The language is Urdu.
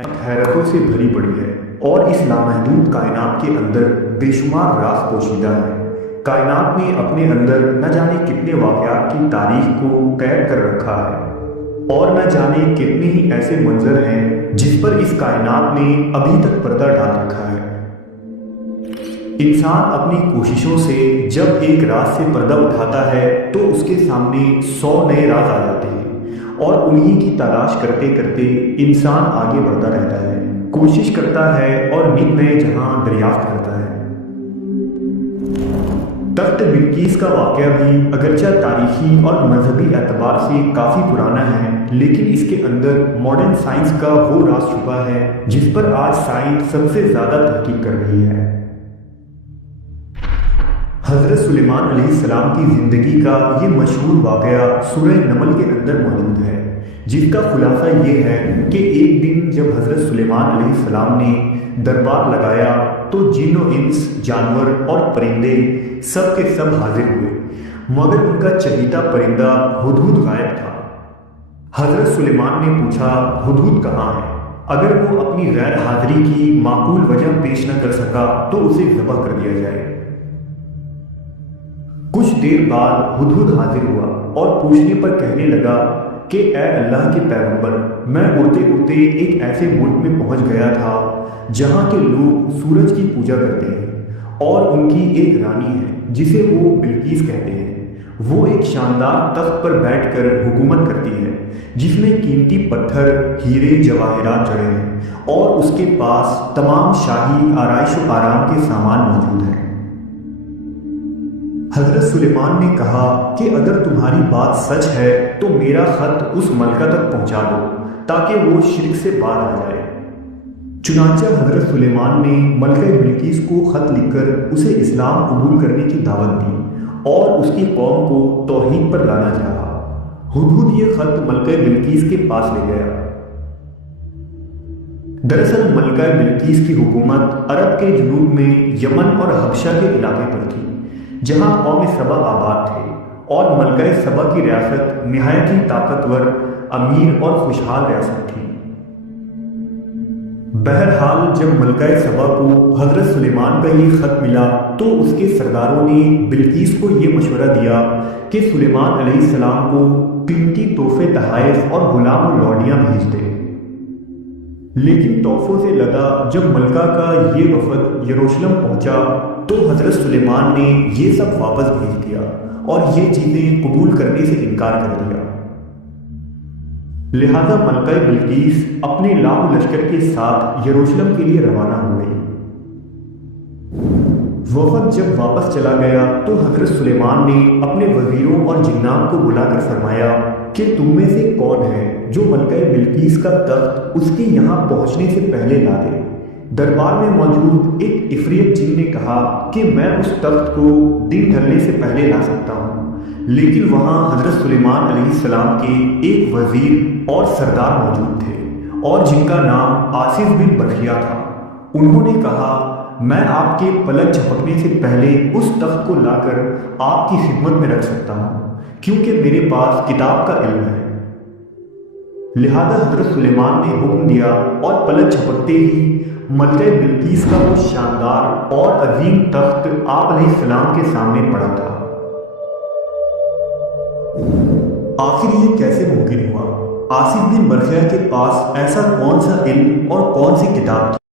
حیرتوں سے بھری پڑی ہے اور اس لامحدود کائنات کے اندر بے شمار راز پوشیدہ ہے۔ کائنات نے اپنے اندر نہ جانے کتنے واقعات کی تاریخ کو قید کر رکھا ہے اور نہ جانے کتنے ہی ایسے منظر ہیں جس پر اس کائنات نے ابھی تک پردہ ڈال رکھا ہے۔ انسان اپنی کوششوں سے جب ایک راز سے پردہ اٹھاتا ہے تو اس کے سامنے 100 نئے راز آ جاتے ہیں اور انہی کی تلاش کرتے کرتے انسان آگے بڑھتا رہتا ہے، کوشش کرتا ہے اور نت نئے جہاں دریافت کرتا ہے۔ تخت بلقیس کا واقعہ بھی اگرچہ تاریخی اور مذہبی اعتبار سے کافی پرانا ہے، لیکن اس کے اندر ماڈرن سائنس کا وہ راز چھپا ہے جس پر آج سائنس سب سے زیادہ تحقیق کر رہی ہے۔ حضرت سلیمان علیہ السلام کی زندگی کا یہ مشہور واقعہ سورہ نمل کے اندر موجود ہے، جس کا خلاصہ یہ ہے کہ ایک دن جب حضرت سلیمان علیہ السلام نے دربار لگایا تو جن و انس، جانور اور پرندے سب کے سب حاضر ہوئے، مگر ان کا چہیتا پرندہ ہدہد غائب تھا۔ حضرت سلیمان نے پوچھا، ہدہد کہاں ہے؟ اگر وہ اپنی غیر حاضری کی معقول وجہ پیش نہ کر سکا تو اسے ذبح کر دیا جائے۔ کچھ دیر بعد ہدہد حاضر ہوا اور پوچھنے پر کہنے لگا کہ اے اللہ کے پیغمبر، میں اڑتے اڑتے ایک ایسے ملک میں پہنچ گیا تھا جہاں کے لوگ سورج کی پوجا کرتے ہیں اور ان کی ایک رانی ہے جسے وہ بلقیس کہتے ہیں۔ وہ ایک شاندار تخت پر بیٹھ کر حکومت کرتی ہے جس میں قیمتی پتھر، ہیرے، جواہرات جڑے ہیں اور اس کے پاس تمام شاہی آرائش و آرام کے سامان موجود ہیں۔ حضرت سلیمان نے کہا کہ اگر تمہاری بات سچ ہے تو میرا خط اس ملکہ تک پہنچا دو تاکہ وہ شرک سے باہر آ جائے۔ چنانچہ حضرت سلیمان نے ملکہ بلقیس کو خط لکھ کر اسے اسلام قبول کرنے کی دعوت دی اور اس کی قوم کو توحید پر لانا چاہا۔ ہدہد یہ خط ملکہ بلقیس کے پاس لے گیا۔ دراصل ملکہ بلقیس کی حکومت عرب کے جنوب میں یمن اور حبشہ کے علاقے پر تھی، جہاں قوم سبا آباد تھے، اور ملکہ سبا کی ریاست نہایت ہی طاقتور، امیر اور خوشحال ریاست تھی۔ بہرحال جب ملکہ سبا کو حضرت سلیمان کا یہ خط ملا تو اس کے سرداروں نے بلقیس کو یہ مشورہ دیا کہ سلیمان علیہ السلام کو قیمتی تحفے، تحائف اور غلام و لوڈیاں بھیج دے۔ لیکن تحفوں سے لدا جب ملکہ کا یہ وفد یروشلم پہنچا تو حضرت سلیمان نے یہ سب واپس بھیج دیا اور یہ چیزیں قبول کرنے سے انکار کر دیا۔ لہذا ملکہ بلقیس اپنے لاکھ لشکر کے ساتھ یروشلم کے لیے روانہ ہو گئی۔ وفد جب واپس چلا گیا تو حضرت سلیمان نے اپنے وزیروں اور جناب کو بلا کر فرمایا کہ تم میں سے کون ہے جو ملکہ بلقیس کا تخت اس کے یہاں پہنچنے سے پہلے لا دے۔ دربار میں موجود ایک عفریت جن نے کہا کہ میں اس تخت کو دن ڈھلنے سے پہلے لا سکتا ہوں، لیکن وہاں حضرت سلیمان علیہ السلام کے ایک وزیر اور سردار موجود تھے اور جن کا نام آصف بن برخیہ تھا۔ انہوں نے کہا، میں آپ کے پلک جھپکنے سے پہلے اس تخت کو لا کر آپ کی خدمت میں رکھ سکتا ہوں، کیونکہ میرے پاس کتاب کا علم ہے۔ لہذا حضرت سلیمان نے حکم دیا اور پلک جھپکتے ہی ملکہ بلقیس کا وہ شاندار اور عظیم تخت آپ علیہ السلام کے سامنے پڑا تھا۔ آخر یہ کیسے ممکن ہوا؟ آصف بن برخیہ کے پاس ایسا کون سا علم اور کون سی کتاب تھی